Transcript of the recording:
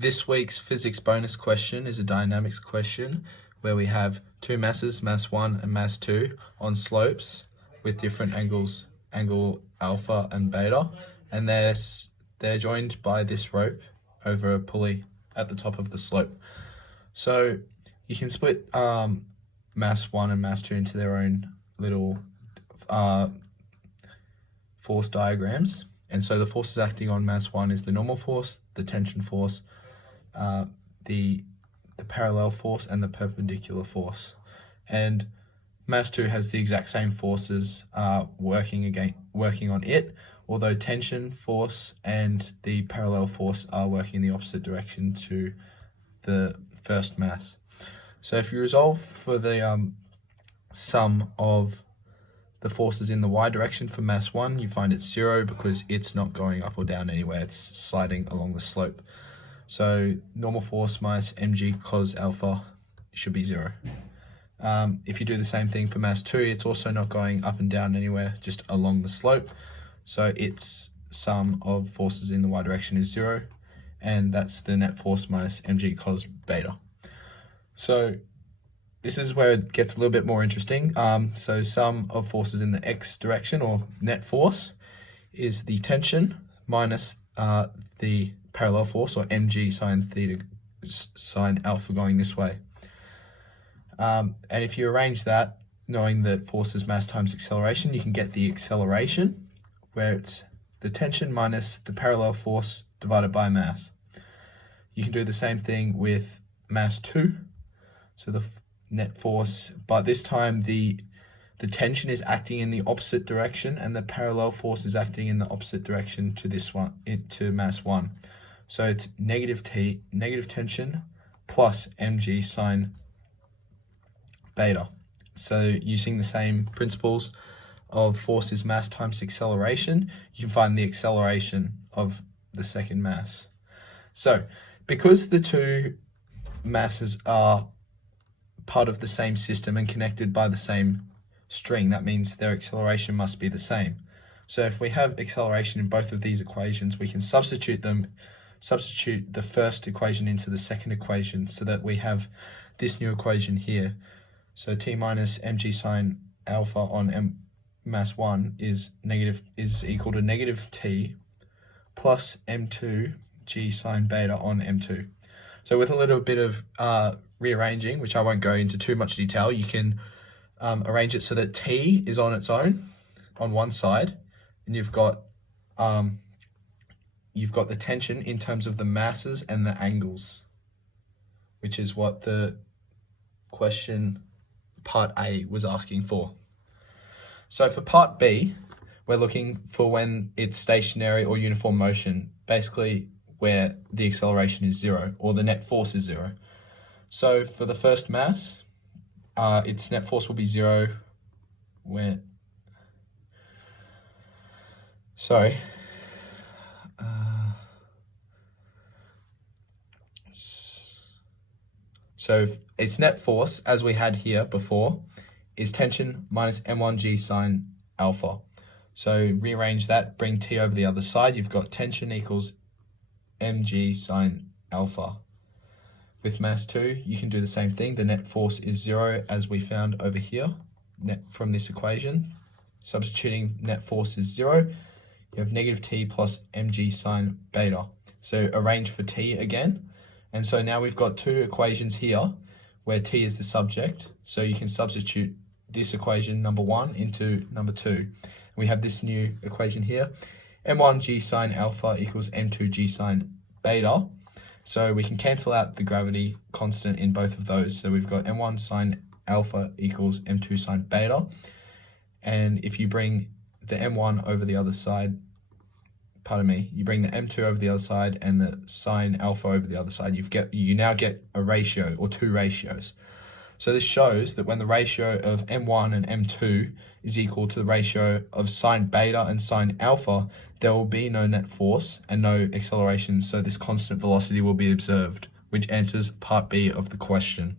This week's physics bonus question is a dynamics question where we have two masses, mass 1 and mass 2, on slopes with different angles, angle alpha and beta, and they're joined by this rope over a pulley at the top of the slope. So you can split mass 1 and mass 2 into their own little force diagrams. And so the forces acting on mass 1 is the normal force, the tension force, the parallel force, and the perpendicular force. And mass 2 has the exact same forces working on it, although tension force and the parallel force are working in the opposite direction to the first mass. So if you resolve for the sum of the forces in the y direction for mass 1, you find it's 0 because it's not going up or down anywhere, it's sliding along the slope. So normal force minus mg cos alpha should be 0. If you do the same thing for mass 2, it's also not going up and down anywhere, just along the slope. So its sum of forces in the y direction is 0, and that's the net force minus mg cos beta. So this is where it gets a little bit more interesting. So sum of forces in the x direction, or net force, is the tension minus the parallel force, or mg sine theta sine alpha going this way. And if you arrange that, knowing that force is mass times acceleration, you can get the acceleration, where it's the tension minus the parallel force divided by mass. You can do the same thing with mass 2. So the net force, but this time the tension is acting in the opposite direction and the parallel force is acting in the opposite direction to this one, to mass 1. So it's negative tension plus mg sine beta. So using the same principles of force is mass times acceleration, you can find the acceleration of the second mass. So because the two masses are part of the same system and connected by the same string, that means their acceleration must be the same. So if we have acceleration in both of these equations, we can substitute the first equation into the second equation so that we have this new equation here. So t minus mg sine alpha on mass 1 is equal to negative t plus m2 g sine beta on m2. So with a little bit of rearranging, which I won't go into too much detail, you can arrange it so that t is on its own on one side, and you've got the tension in terms of the masses and the angles, which is what the question part A was asking for. So for part B, we're looking for when it's stationary or uniform motion, basically where the acceleration is 0 or the net force is 0. So for the first mass, its net force will be 0 when, so its net force, as we had here before, is tension minus m1g sine alpha. So rearrange that, bring t over the other side, you've got tension equals mg sine alpha. With mass 2, you can do the same thing. The net force is 0, as we found over here from this equation. Substituting net force is 0. You have negative t plus mg sine beta. So arrange for t again. And so now we've got two equations here where t is the subject. So you can substitute this equation number 1 into number 2. We have this new equation here. m1g sine alpha equals m2g sine beta. So we can cancel out the gravity constant in both of those. So we've got m1 sine alpha equals m2 sine beta. And if you bring the m1 over the other side, you bring the m2 over the other side and the sine alpha over the other side, you now get a ratio, or two ratios. So this shows that when the ratio of m1 and m2 is equal to the ratio of sine beta and sine alpha, there will be no net force and no acceleration, so this constant velocity will be observed, which answers part B of the question.